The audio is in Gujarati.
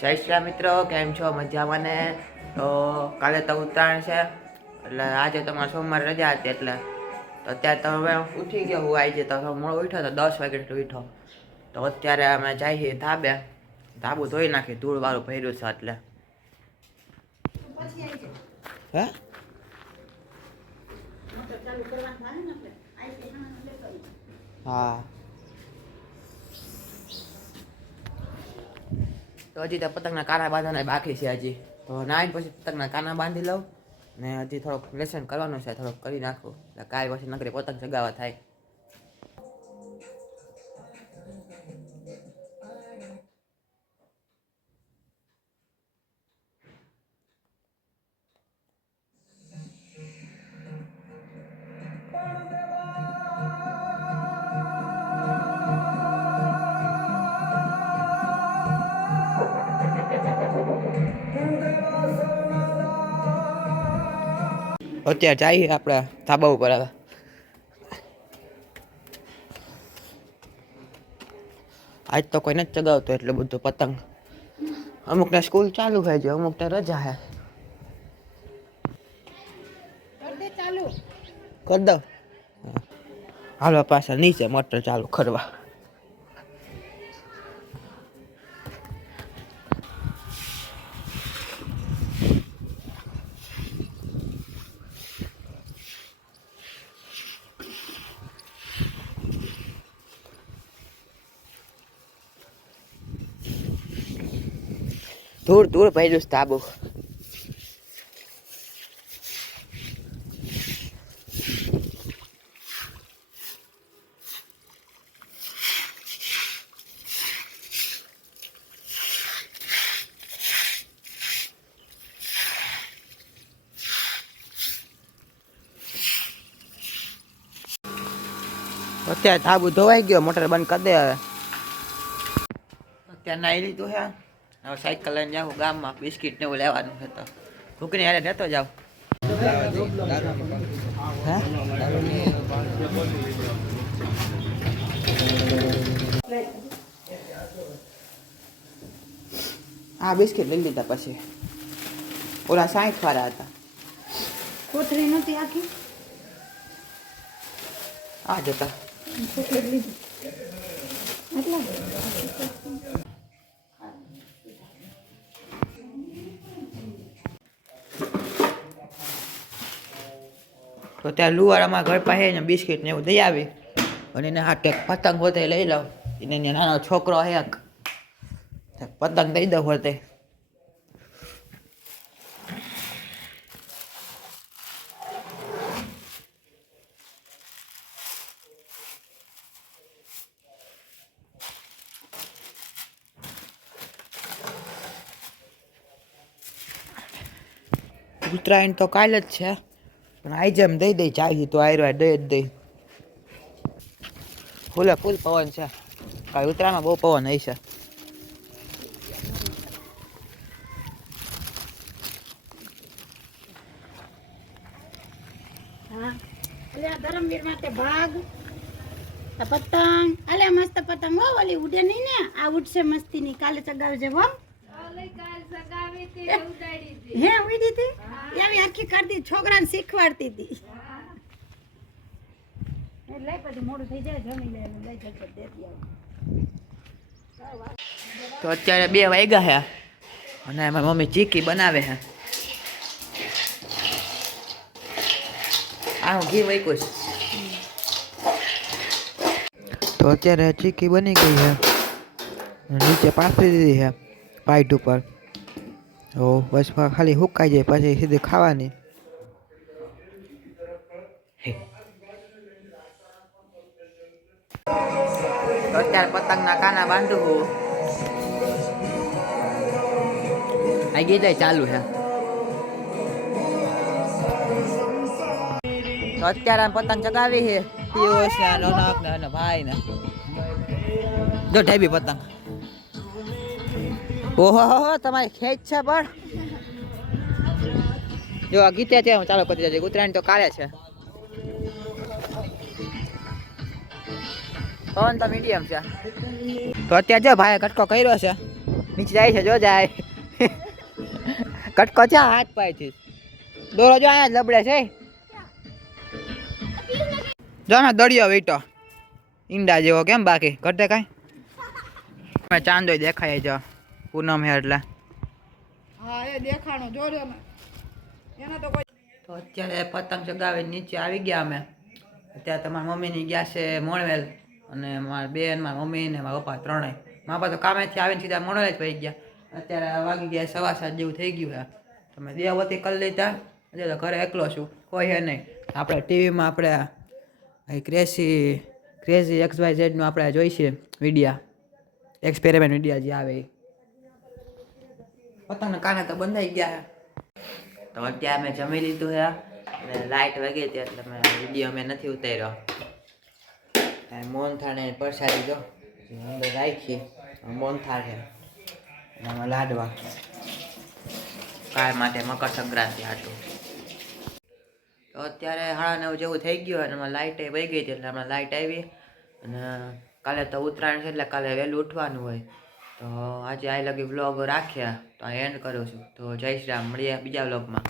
જય શ્રી રામ મિત્રો, કેમ છો? મજામાં ને? તો કાલે તો ઉત્તરાયણ છે એટલે આજે તમારે સોમવારે રજા હતી એટલે અત્યારે તો હવે ઉઠી ગયો. હું આવી જતો મોડો ઉઠ્યો તો 10 વાગે ઉઠ્યો. તો અત્યારે અમે જઈએ ધાબુ ધોઈ નાખી, ધૂળ વાળું ભર્યું છે એટલે હે હા. તો હજી તો પતંગના કાના બાંધવાના બાકી છે હજી. તો નાઈન પછી પતંગના કાના બાંધી લઉં ને હજી થોડોક લેસન કરવાનું છે, થોડોક કરી નાખું એટલે કાલ પછી નકરી પતંગ ચગાવવા થાય. અત્યારે જઈએ આપણે ધાબા ઉપર. હવે આજ તો કોઈ નથી ચગાવતો એટલે બધું પતંગ. અમુકને સ્કૂલ ચાલુ હોય છે, અમુકને રજા હે. કર દો. હાલો પાછા નીચે મોટર ચાલુ કરવા. ધૂળ ધૂળ ભર્યું છે ધાબુ. અત્યારે ધાબુ ધોવાઈ ગયો, મોટર બંધ કરી દે. હવે અત્યારે નાઈ લીધું હે. હવે સાયકલ લઈને જાઉં ગામમાં, બિસ્કિટ ને એવું લેવાનું છે તો ભૂકની હારે લેતો જાઉં. હા બિસ્કિટ લઈ લીધા પછી ઓલા 60 વાળા હતા. કોથળી નહોતી આખી આ જતા તો ત્યાં લુવારામાં ઘર પાસે ને બિસ્કિટ ને એવું દઈ આવી અને એને હાથે પતંગ હોતે લઈ લઉં. એને નાનો છોકરો હે પતંગ દઈ દઉં હોતે. ઉત્તરાયણ તો કાલે જ છે પણ આજે એમ દઈ દઈ ચાહી તો આયરો દઈ જ દઈ. ફૂલે ફૂલ પવન છે. કાલે ઉત્તરાયણમાં બહુ પવન હોય છે. ધરમવીર માટે ભાગ પતંગ અલે મસ્ત પતંગ હો, ઓલી ઉડે નહીં ને, આ ઉડશે મસ્તી ની. કાલે ચગાવજે હો. હે ઉડી હતી એવી આખી કરતી, છોકરાને શીખવાડતી હતી. લઈ પછી મોડું થઈ જાય, જમી લે લઈ જશે દેતી આવ. તો અત્યારે 2 વાગ્યા છે અને મારી મમ્મી ચીકી બનાવે છે. આ ઘી મૂક્યું છે. તો અત્યારે ચીકી બની ગઈ છે, નીચે પાથરી દીધી છે પાઇટ ઉપર. તો બસ ખાલી હુકાઈ જાય પછી સીધી ખાવાની. તો અત્યારે પતંગના કાના બાંધું. આ ગીત ચાલુ છે. તો અત્યારે પતંગ ચગાવી છે પિયુષ ને રોનક ને ભાઈ ને. જો ઢેબી પતંગ. ઓહો તમારી ખેંચ છે પણ. જો આ ગીતે ત્યાં ચાલો કરી દેજે. ઉત્તરાયણ તો કાલે છે. પવન તો મીડિયમ છે. તો અત્યારે જો ભાઈ કટકો કર્યો છે નીચે જાય છે જો જાય કટકો છે હાથ પાયથી દોરો જો અહીંયા જ લબડે છે જો ને દળિયો વીટો ઈંડા જેવો કેમ બાકી ઘટે કાંઈ ચાંદો દેખાય જો પૂનમ હે એટલે હા એ દેખાણો જોજો ને એના તો કોઈ તો અત્યારે પતંગ ચગાવે નીચે આવી ગયા અમે અત્યારે તમારા મમ્મીની ગયા છે મોણવેલ અને મારા બેન મારા મમ્મી ને મારા પપ્પા ત્રણેય મારા પપ્પા તો કામેથી આવીને સીધા મોણવેલ જ પડી ગયા અત્યારે વાગી ગયા 7:15 જેવું થઈ ગયું છે તમે દેવવતી કરી લીધા એટલે તો ઘરે એકલો છું કોઈ હે નહીં આપણે ટીવીમાં આપણે ક્રેઝી XYZ નું આપણે જોઈશે વિડીયા એક્સપેરિમેન્ટ વિડીયા જે આવે એ પતંગના કાને તો બંધાઈ ગયા તો અત્યારે મેં જમી લીધું છે અને લાઇટ વાગી હતી એટલે મેં વિડીયો મેં નથી ઉતાર્યો મોહનથાળ ને પ્રસાદી જો અંદર રાખી મોહનથાળ છે અને આમાં લાડવા કાય માટે મકર સંક્રાંતિ હાટું તો અત્યારે 9:30 જેવું થઈ ગયું અને એમાં લાઇટ વહી ગઈ હતી એટલે હમણાં લાઇટ આવી અને કાલે તો ઉત્તરાયણ છે એટલે કાલે વહેલું ઉઠવાનું હોય તો આજે આ લગી વ્લોગ રાખ્યા તો આ એન્ડ કરું છું તો જય શ્રી રામ મળીએ બીજા વ્લોગમાં